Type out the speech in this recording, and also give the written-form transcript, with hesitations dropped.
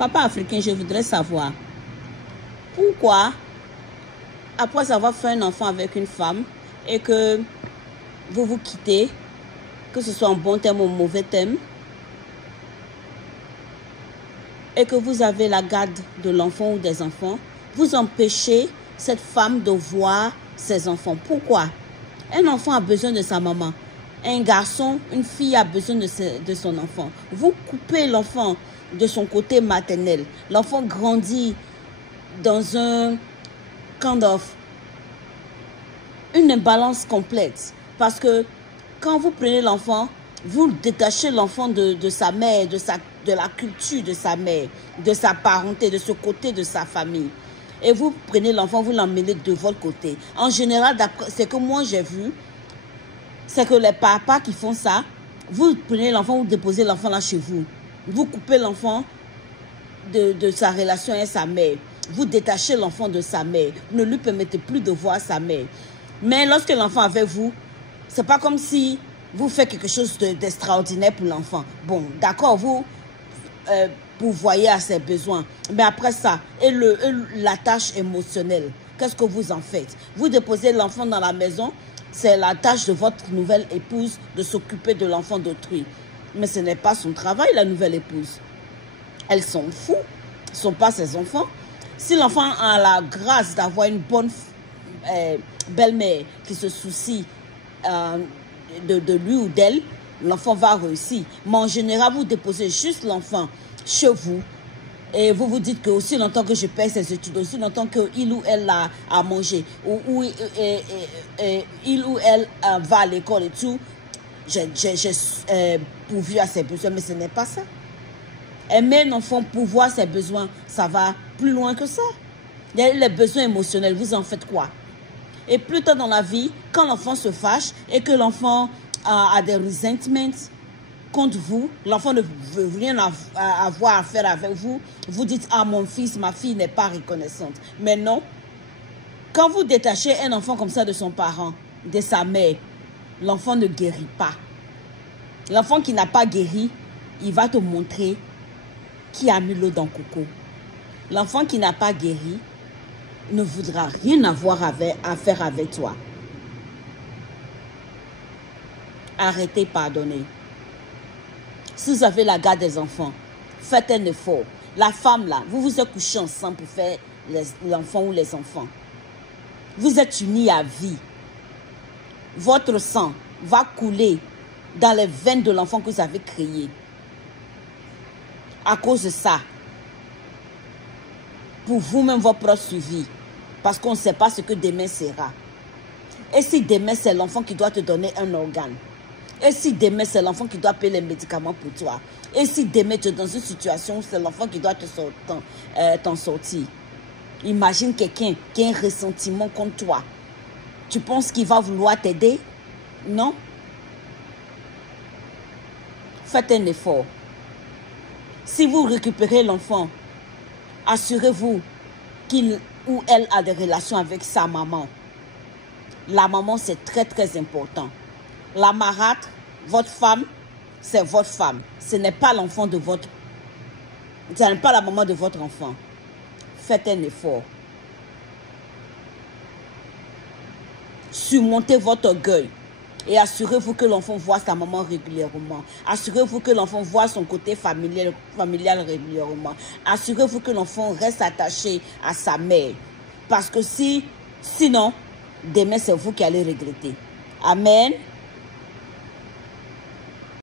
Papa africain, je voudrais savoir pourquoi, après avoir fait un enfant avec une femme et que vous vous quittez, que ce soit en bon terme ou en mauvais terme, et que vous avez la garde de l'enfant ou des enfants, vous empêchez cette femme de voir ses enfants. Pourquoi? Un enfant a besoin de sa maman. Un garçon, une fille a besoin de son enfant. Vous coupez l'enfant de son côté maternel. L'enfant grandit dans un kind of une imbalance complète. Parce que quand vous prenez l'enfant, vous détachez l'enfant de sa mère, de la culture de sa mère, de sa parenté, de ce côté de sa famille. Et vous prenez l'enfant, vous l'emmenez de votre côté. En général, c'est que moi j'ai vu, c'est que les papas qui font ça, vous prenez l'enfant, vous déposez l'enfant là chez vous. Vous coupez l'enfant de sa relation avec sa mère. Vous détachez l'enfant de sa mère. Vous ne lui permettez plus de voir sa mère. Mais lorsque l'enfant est avec vous, c'est pas comme si vous faites quelque chose d'extraordinaire pour l'enfant. Bon, d'accord, vous pourvoyez à ses besoins. Mais après ça, et la tâche émotionnelle, qu'est-ce que vous en faites? Vous déposez l'enfant dans la maison, c'est la tâche de votre nouvelle épouse de s'occuper de l'enfant d'autrui. Mais ce n'est pas son travail, la nouvelle épouse. Elle s'en fout. Ce ne sont pas ses enfants. Si l'enfant a la grâce d'avoir une bonne belle-mère qui se soucie de lui ou d'elle, l'enfant va réussir. Mais en général, vous déposez juste l'enfant chez vous et vous vous dites que aussi longtemps que je paye ses études, aussi longtemps qu'il ou elle a à manger, ou il ou elle va à l'école et tout, j'ai pourvu à ses besoins. Mais ce n'est pas ça. Aimer un enfant pour voir ses besoins, ça va plus loin que ça. Les besoins émotionnels, vous en faites quoi? Et plus tard dans la vie, quand l'enfant se fâche et que l'enfant a des resentments contre vous, l'enfant ne veut rien avoir à faire avec vous, vous dites « Ah, mon fils, ma fille n'est pas reconnaissante ». Mais non, quand vous détachez un enfant comme ça de son parent, de sa mère, l'enfant ne guérit pas. L'enfant qui n'a pas guéri, il va te montrer qui a mis l'eau dans le coco. L'enfant qui n'a pas guéri ne voudra rien avoir à faire avec toi. Arrêtez, pardonnez. Si vous avez la garde des enfants, faites un effort. La femme là, vous vous êtes couchés ensemble pour faire l'enfant ou les enfants. Vous êtes unis à vie. Votre sang va couler dans les veines de l'enfant que vous avez créé. À cause de ça, pour vous-même, votre propre suivi, parce qu'on ne sait pas ce que demain sera. Et si demain, c'est l'enfant qui doit te donner un organe? Et si demain, c'est l'enfant qui doit payer les médicaments pour toi? Et si demain, tu es dans une situation où c'est l'enfant qui doit t'en sortir? Imagine quelqu'un qui a un ressentiment contre toi. Tu penses qu'il va vouloir t'aider? Non. Faites un effort. Si vous récupérez l'enfant, assurez-vous qu'il ou elle a des relations avec sa maman. La maman, c'est très, très important. La marâtre, votre femme, c'est votre femme. Ce n'est pas l'enfant de votre... Ce n'est pas la maman de votre enfant. Faites un effort. Surmontez votre orgueil. Et assurez-vous que l'enfant voit sa maman régulièrement. Assurez-vous que l'enfant voit son côté familial régulièrement. Assurez-vous que l'enfant reste attaché à sa mère. Parce que sinon, demain, c'est vous qui allez regretter. Amen.